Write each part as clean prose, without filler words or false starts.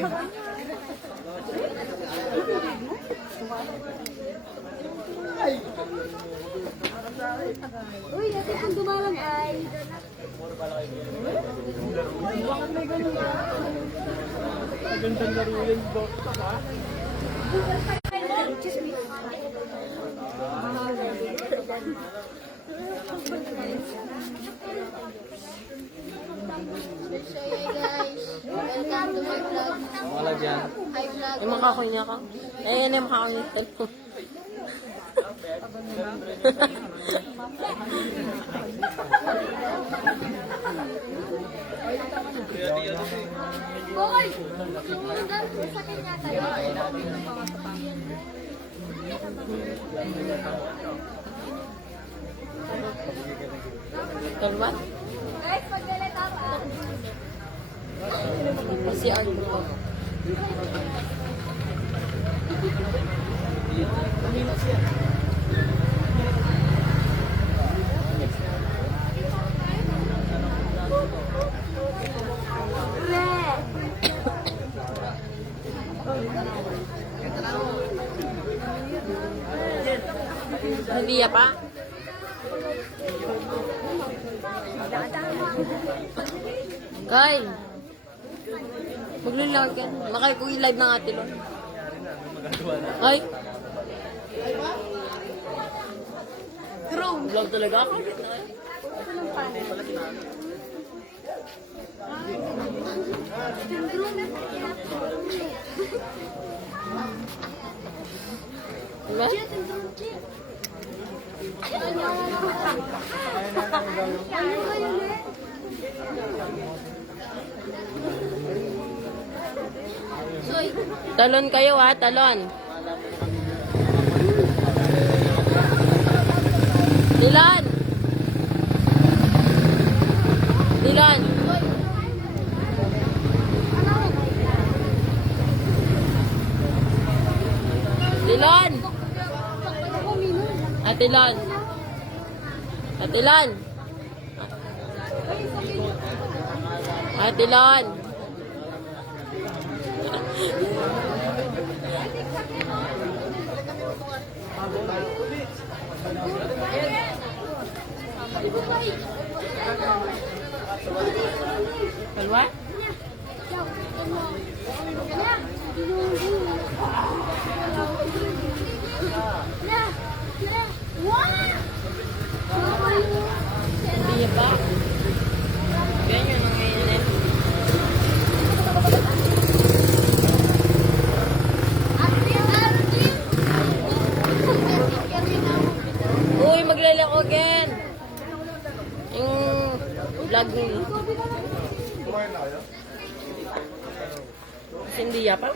Uy, ate, ang dumalang ay... Magandang laro yan, Dok. So yeah guys, welcome to my vlog. Wala dyan. Hi vlog. Yung makakoy niya ka. Eh, yan yung makakoy niya. Boy! Sumundan sa kanya tayo. Kalma? Guys, magdalit ako. Kasi ano ko. Hindi ya pa? Kay! Maglulog yan. Makay ko i-live ng ate Lon. Ay! Chrome. Vlog talaga ako. Diba? Talon kayo ha, talon. Dilan! Dilan! Dilan! Atilan! Atilan! Atilan! Kalwa? Hindi ba? Ganyan ang ngayon eh. Uy, maglalako again. Yung vlog mo. Hindi ya pa?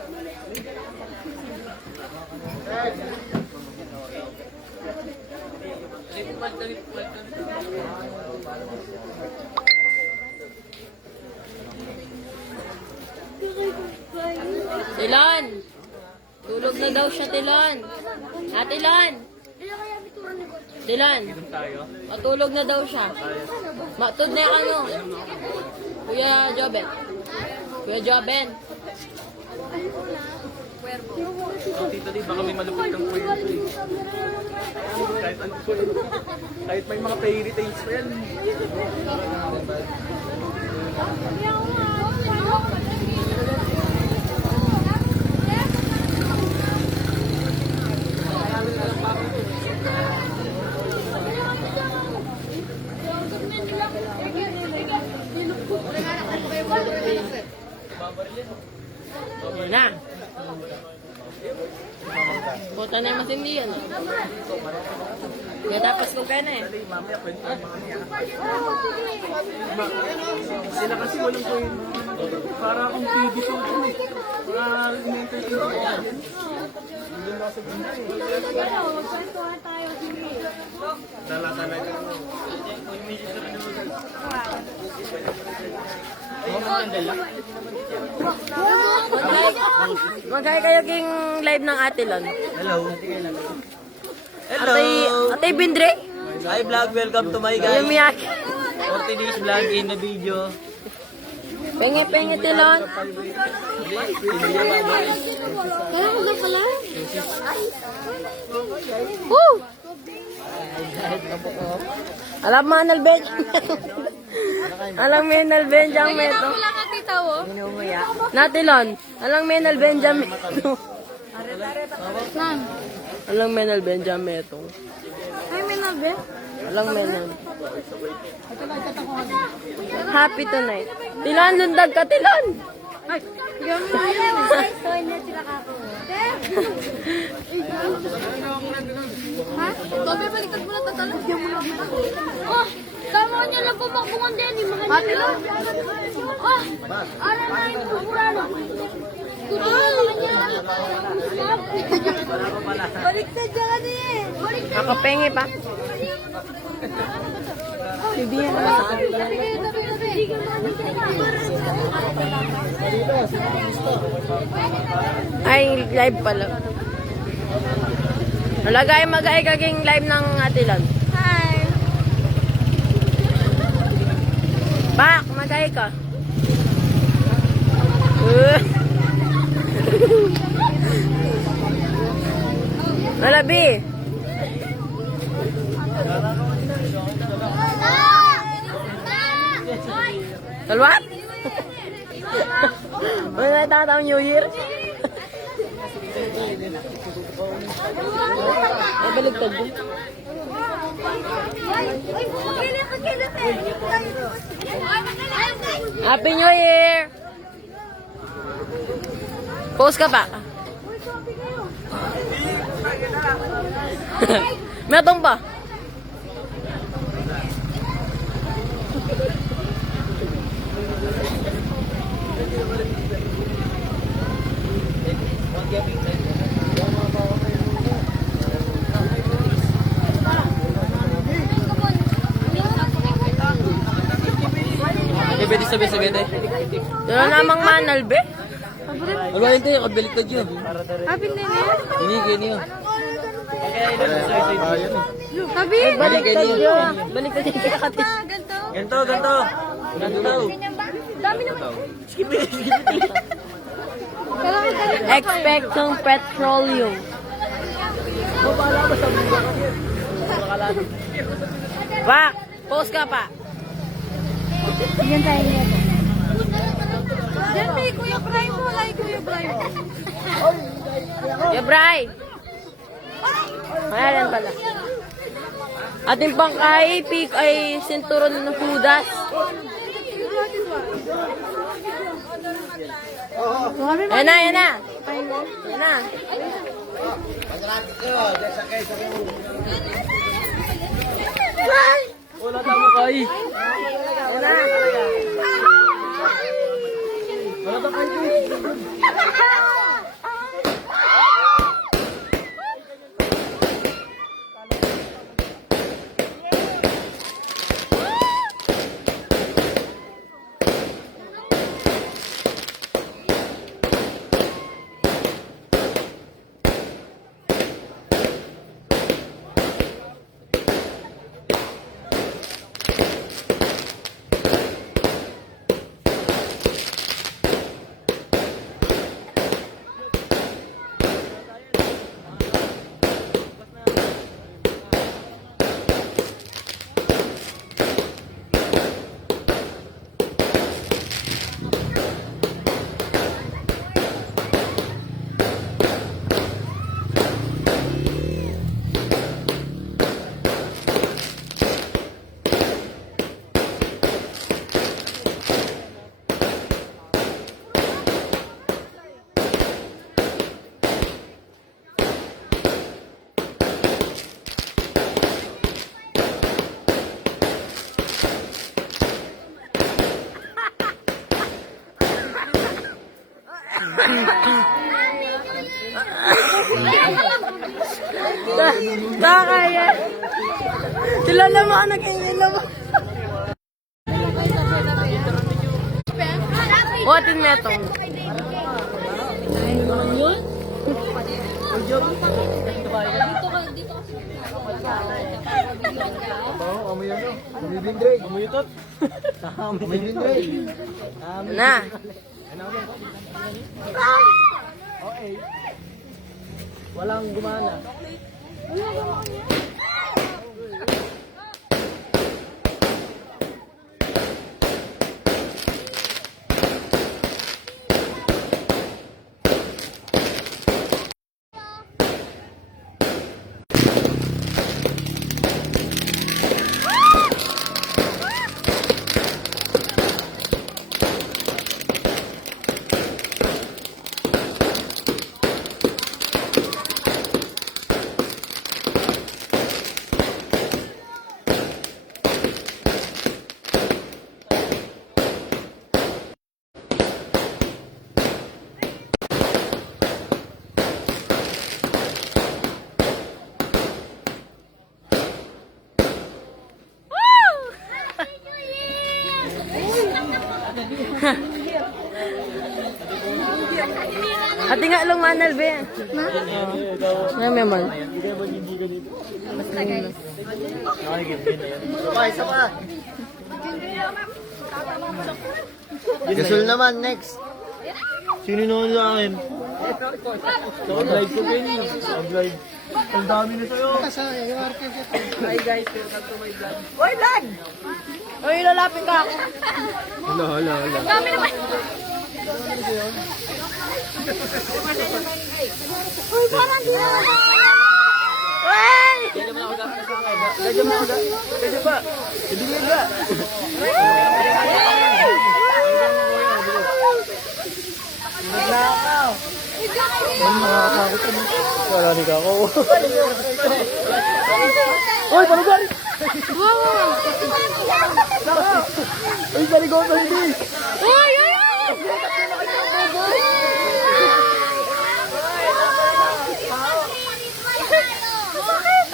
Tilan! Tulog na daw siya, Tilan. Tilan! Tilan! Matulog na daw siya. Matod na yung ano. Kuya Joben. Kuya Joben. Tito di, baka may malupit kang kwento eh. Kahit may mga fairy tales pa yan. Yun na. Buta na yung matindi yan. Kaya tapos ko kaya na eh. Mamaya kwento ang mga niya. Sila kasi walang kwento. Para akong TV show ko eh. Para in-entertain ko yan. Hindi na sa ganda eh. Dala-dala ka. Mag-hi kayo king live ng Ate Lon. Hello. Hello. Ate Bindre? Hi vlog, welcome to my guys. Yumiyak. 40 days vlog in the video. Penge tilon. Kaya ko na pala. Woo! Alam mo, Nalbenjang meto. Alam mo, Nalbenjang meto. Natilon. Alam mo, Nalbenjang meto. Alam mo, Nalbenjang meto. Ay, may nabe? Alang menon. Happy tonight. Tilon, lundag ka, Tilon. Ay, gamit. Ha? Tobe, baliktad mo na tatalo. Oh, tama niya lang pumakbungan din. Ate lang. Oh, alam na yung pagurano. Baliktad ka ka din. Ako penge pa. Ay, live pala. Nalagay mag-ay kaging live ng Atilan. Hi. Bak, mag-ay ka. Malabi. Talwat? Ano na tatang New Year? Ay, baligtad din. Happy New Year! Post ka pa. Metong pa. Pwede sabi-sabi tayo. Doon namang manal, be. Ano yun tayo? Baliktad yun. Happy na niya. Hindi, ganyan. Happy? Baliktad yun. Baliktad yun kaya kati. Ganto. Ganto. Ganyan ba? Dami naman. Expect ng petroleum. Bak, post ka pa. Yan tayo niya. Yan may Kuya Bray mo. Hi, Kuya Bray mo. Yabray. Ayan pala. Ating pangkay, pik ay sinturon ng Judas. Ayan na, ayan na. Ayan na. Wala tamo kay. Ayan na. Wala tamo kay. Takaya. Sila naman nag-ingin naman. Watin metong. Bibindre. Umuitot. Bibindre. Na. Okay. Walang gumana. Ati nga lang manal, be. Na memang. Isa pa. Gasol naman, next. Sino naman sa akin? Nag-live ko din. Nag-live. Ang dami na sa'yo. Hi guys, welcome to my vlog. Oy, vlog! Oy, lalapit ka. Hala. Dami naman. Uy, parang di na. Oy! Gadya mo aga. Gadya pa. Ibigay ba? Nagnakaw. Nakakakot ka mo. Wala ni ka ako. Uy, panugari! Wow. Uy, panigaw pa hindi! Uy, uy,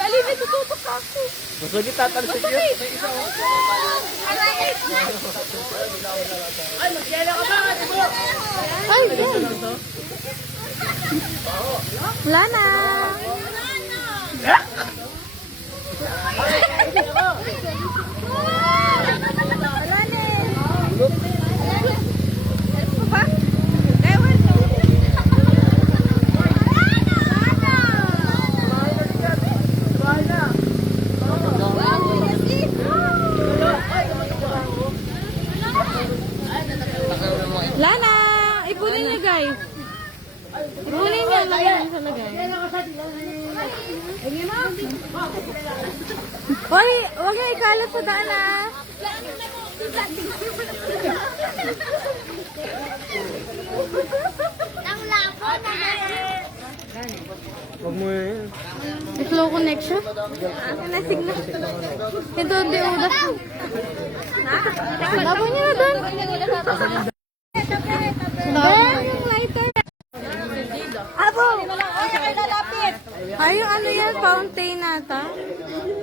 Dali, may tututok ka ako. Masagit tatalsik yun. Ay, wala na. Lana! Ipunin niyo, guys. Ipunin niyo. Lagyan niyo sa lagay. Hoy! Huwag niyo ikalat sa daan, ah. Huwag mo yun. Slow connection? Signal. Ito, di udas. Laban niyo na doon. Doon yung lighter. Abo! Ay, yung ano yan? Fountain nata?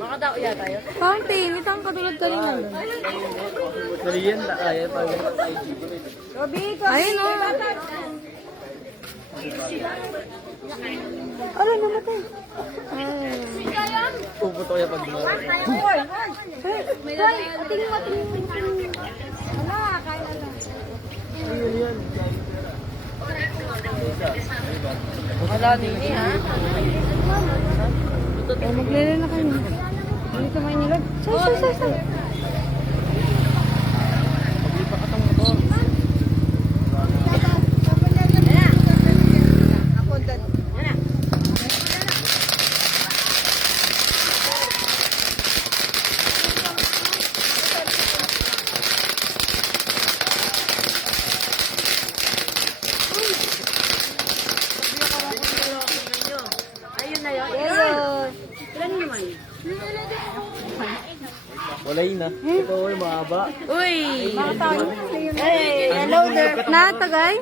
Makatao yata yun. Fountain. Ito ang katulad ka rin lang. Dali yan. Kaya pa. Ayun o. Ano, namatay? Ay. Puputo kaya pag gumawa. Hoy, tingin mo. Wala, kaya na lang. Ayun yan. Wala din ha. Maglele na kayo. Dito sa Manila. Say. Walay na. Ito ay mahaba. Uy! Hey, hello there. Natagay?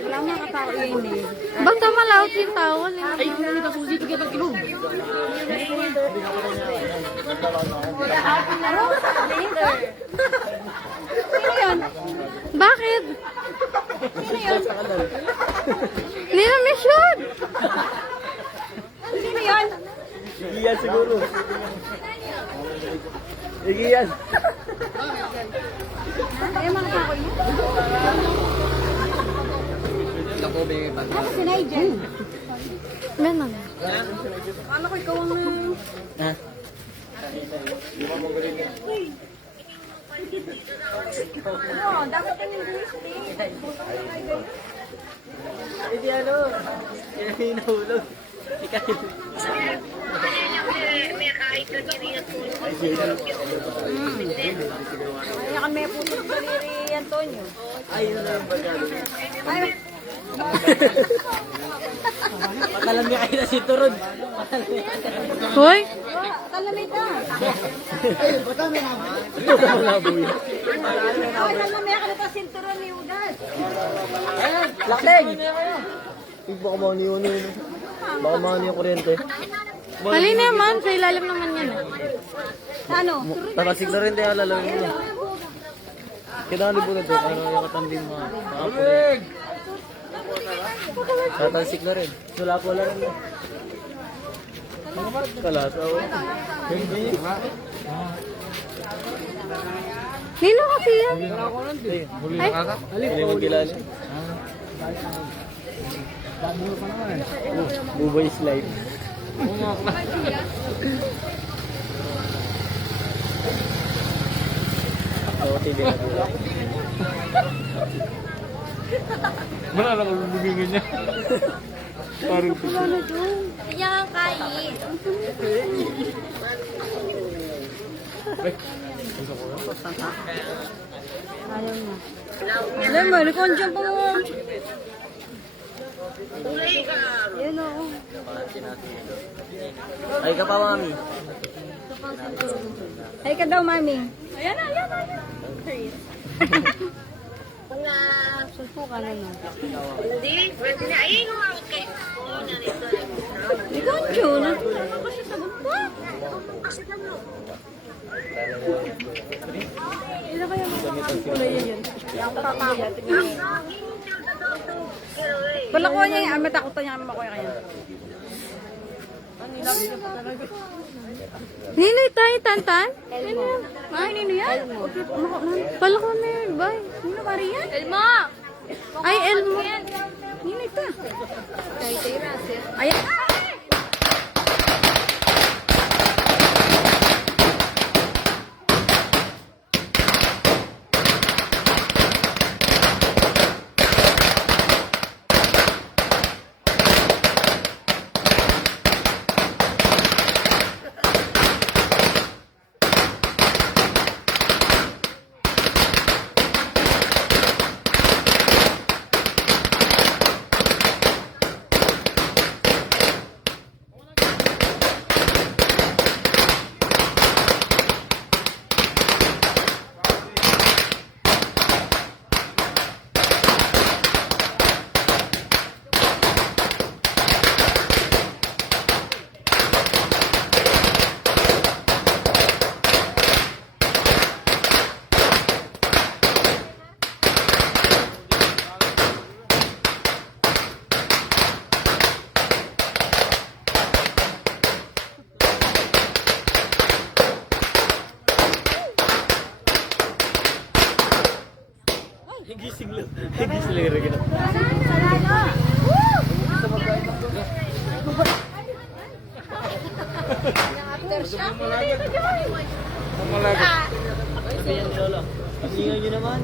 Wala mga katao yun eh. Basta malaot yung tawal eh. Ay, hindi ka susi. Ito kita kilong. Sino yun? Bakit? Sino yun? Hindi na may shoot. Sino yun? Igiyan siguro. Igiyan. Ay, mga kakoy mo. Ako, may pag... Ako si Nigel. Meron. Paano ko ikaw ang... Ha? Oo, dapat kami English. Hindi ano. Yan yung nahulog. Ikaw. Kaya kami puto sa daliri, Antonio. Ay, yun na yung bagay. Ay, Patalamya kayo na si Turod. Hoy! talamay ka. Malaboy. Ay, talamay ka na pa sinturon ni Udas. Lakdeng! Baka mauniwan yun. Baka mauniwan yung kuryente. Mali naman, sa ilalim naman yan. Ano? Tatasig na rin tayo lalawin mo. Kailangan libunan ito. Para nakatambing mga kakapulit. Tatasig na rin. Sula po lang rin. Kalataw. Hindi. Nino kasi yan? Huli magkilala. Bubay slide. Ako TV na dito. Wala na kung bubingin niya. Parang Kanya kang kain. Ayaw na. Alam mo, nakondiyan pa mo. Yun o. Ay ka pa, mami. Ay ka daw, mami. Ayan na, ayan na, ayan. Sulpo ka na no. Ikaw, Jun. Ano ba siya sagot mo? Ilan kaya mga kulay yan? Palakuha niya yan. Matakutan niya kami makuha kaya. Nino tayo, Tantan? Elmo. Ay, Nino yan? Pala ko na yun, bay. Sino ba rin yan? Elmo! Ay, Elmo. Nino ito? Ayan. Gising lang. Gising lang rin. Sabi yan, Lola. Pasingan nyo naman.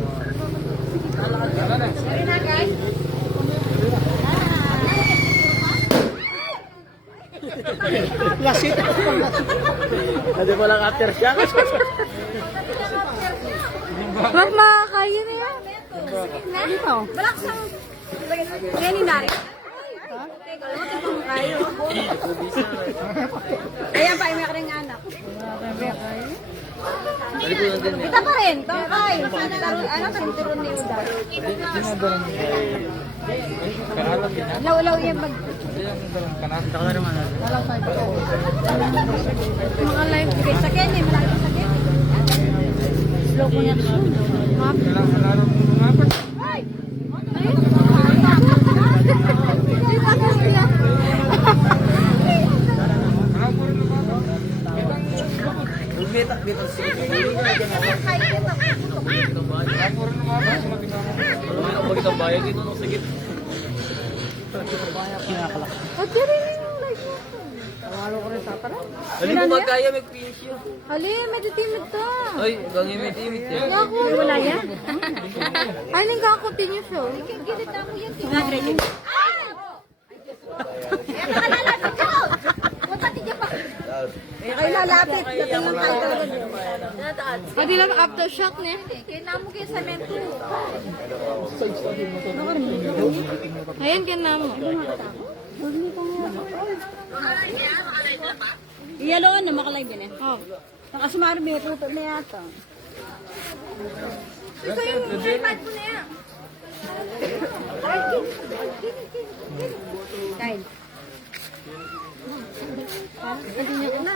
Sorry na guys. Lasit. Hindi mo lang after shock. Wag makakaya na yan. Dito. Balaksang. Yan ni Nari. Ayan pa, may ring anak. Kita pa rin, tangkay. Ano, sinturon ni Uda. Law-law yan mag... Mga live. Okay, sakyan eh, malaki sa sakyan. Slow ko yan. Ay! Dito si Ba't yun rin yung like mo? Alam mo ba kaya mag-finish yun? Ali, meditimid ka. Ay, bangin may timid eh. Ako. Wala yan? Ay, nagkakakutin yung show. Gilit ako yan. Nakalalapit ka! Matati ka pa. Ay, lalapit. Dating yung tayo. Pwede lang aftershock niya. Kaya mo kayo sa mento. Ayan, kaya mo. Iyaloan na makalay din eh. Oh. Nakasumari may puto na yata. Ito yung iPad mo na yan. Kain. Hindi niya ko na.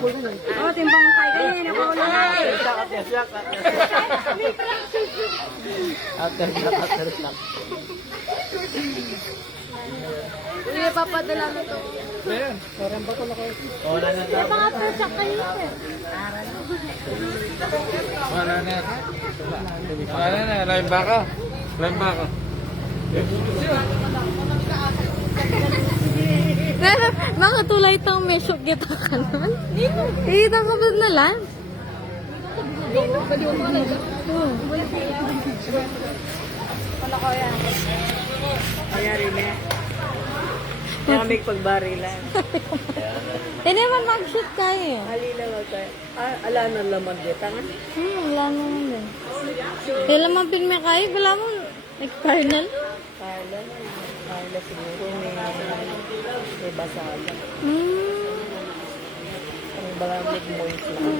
Oh, timbang kayo ganyan. Nakaulo na. Aftershock. Uy, papadala na to. Wala na daw. Mga aftershock kayo. Wala na. Wala na. Live ba ka? Live ba ka? Nakatulay itong may shoot kita ka naman. Kita ko ba na lang? Kaya rin eh. Kaya may pagbarilan. Hindi naman mag-shoot kayo. Halila wag tayo. Ala na laman dito. Wala naman din. Kaya naman pinme kayo, wala mo external. Carla siguro may basala. Ang balamig moist lang.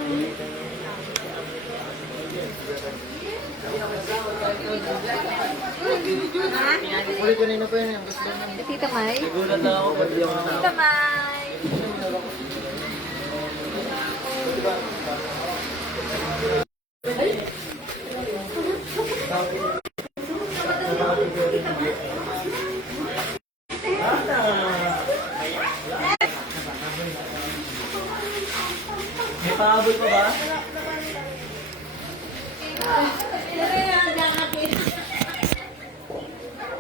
Ulit kanina pa yun. Gusto naman. Tita May. Nagulat lang ako pag di ako nasama. Tita May. May pahabol pa ba?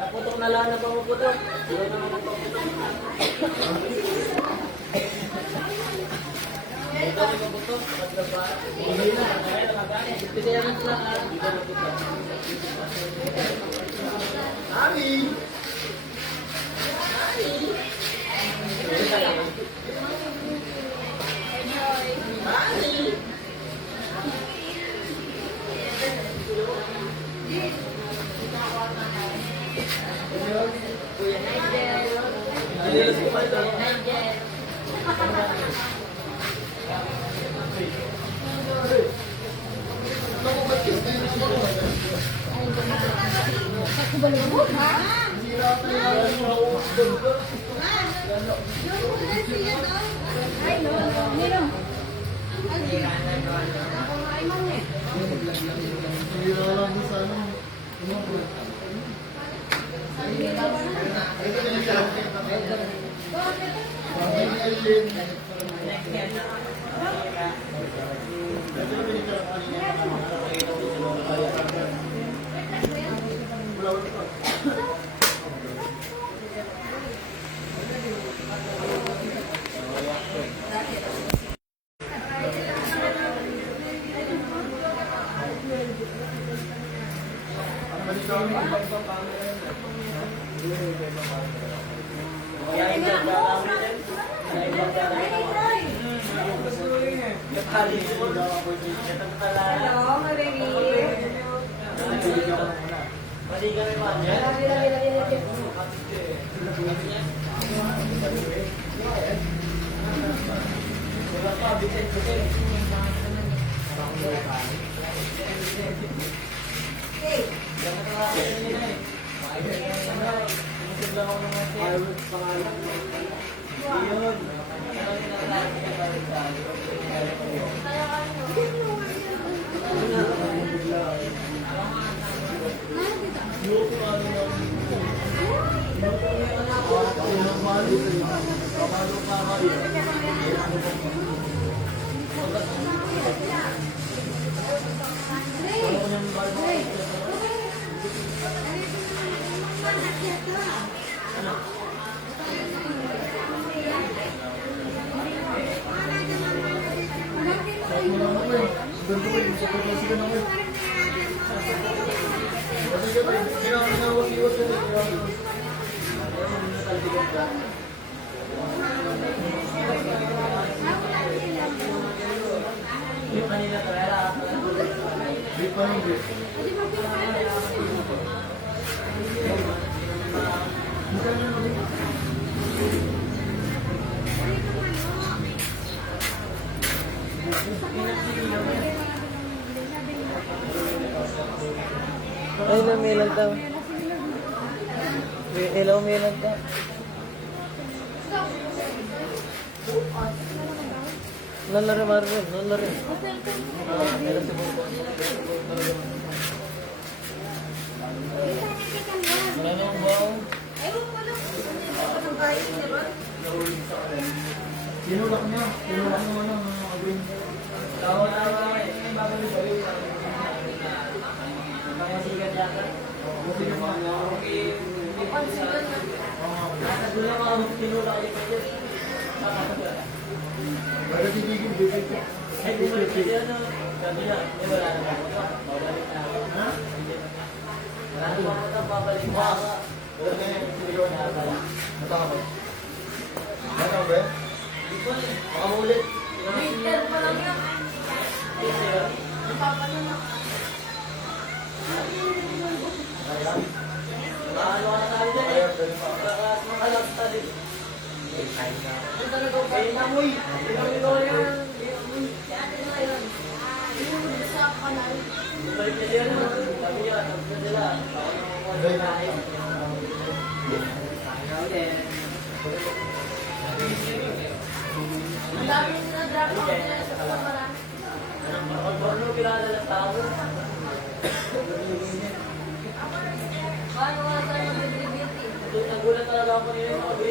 Naputok na lang na pamuputok. Ami! Ay, lumilag daw. Hello, umilag daw. Lalari, Marvin. Lalari. Meron si Bungo. Marami ang buong. Tinulak niya. Tinulak niya ano, mga agwin. Tawa-tawa. Babalik sa iyo. Masigat yata. Masigat mo. Nasa gulo mga tinulak niya pa dyan. Pero titigil, bibig. Ay, bumalik siya ano. Sabi niya, wala na. Babalik na. Ha? Wala na. Babalik na. Wala na yung siligaw niya. Matapos. Ano ba? Baka maulit. Winter pa lang yan. Ano ka na tayo dyan eh? Makalap tayo. Ano talaga ba? Ay, namoy. Balik na dyan. Sabi niya, tapos na sila. Ang dami sila drop out nila sa pamarami. Ano kilala ng tao? Paano wala tayo mag-delivery? Nagulat talaga ako niya yung sabi.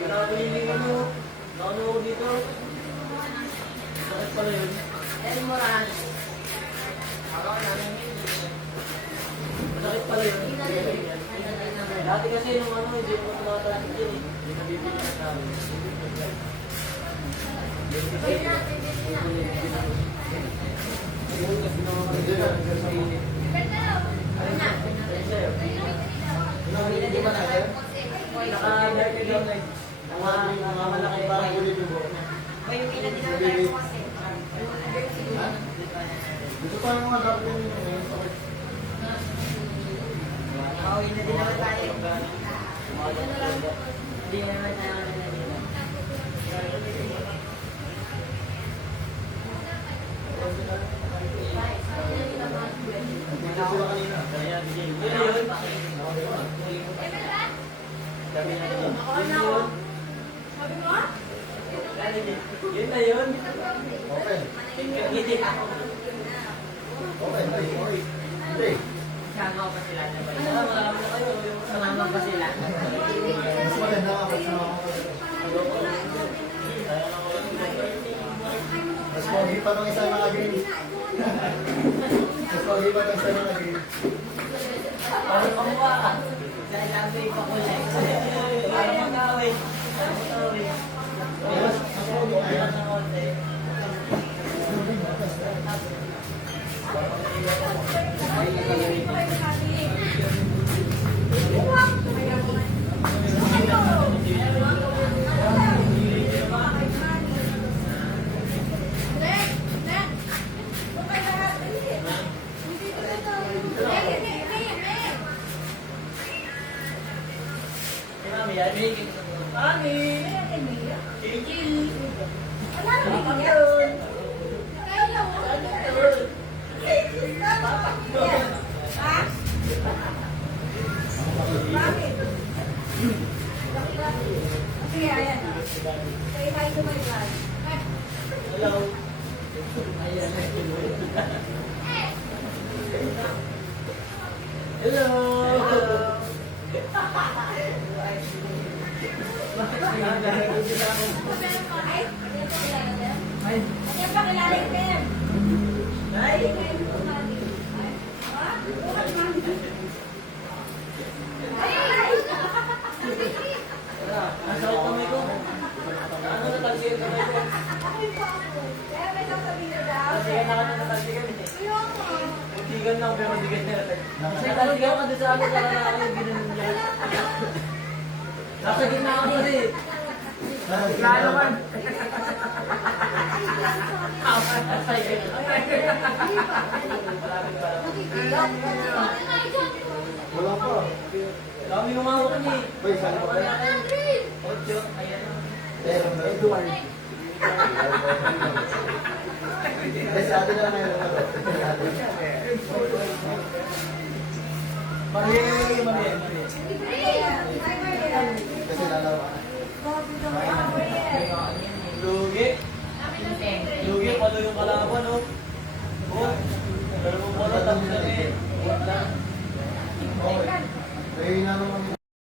Pinakabiling ano. Naano ako dito. Bakit pala yun? El Moran. Bakit pala yun? Dati kasi nung ano, hindi ko tumatalik yun eh. Hindi na bibili na namin. Naka-dirty down na mga malaki ba? Gusto pa yung mga dapat yun yung yun na yun. Okay. Okay. Sagaw pa sila na ba? Marami na kayo. Sumama pa sila. Mas maganda ka pag sumama ka. Mas pogi pa nung isa naka-green. Mas pogi pa nung isa naka-green. Para pakuha ka. Dahil lang ba yung pakulay? Para magkawin. Mas pogi pa yan ng konti. Wala pa. Dami lumawak ni. Boy, saan pa kayo? Edward. Sa atin na lang ngayon. Kasi lalawa. Lugi. Lugi, palo yung kalaban, no? Oh, dalawang bola, tapos na eh. Okay. Kaya na naman.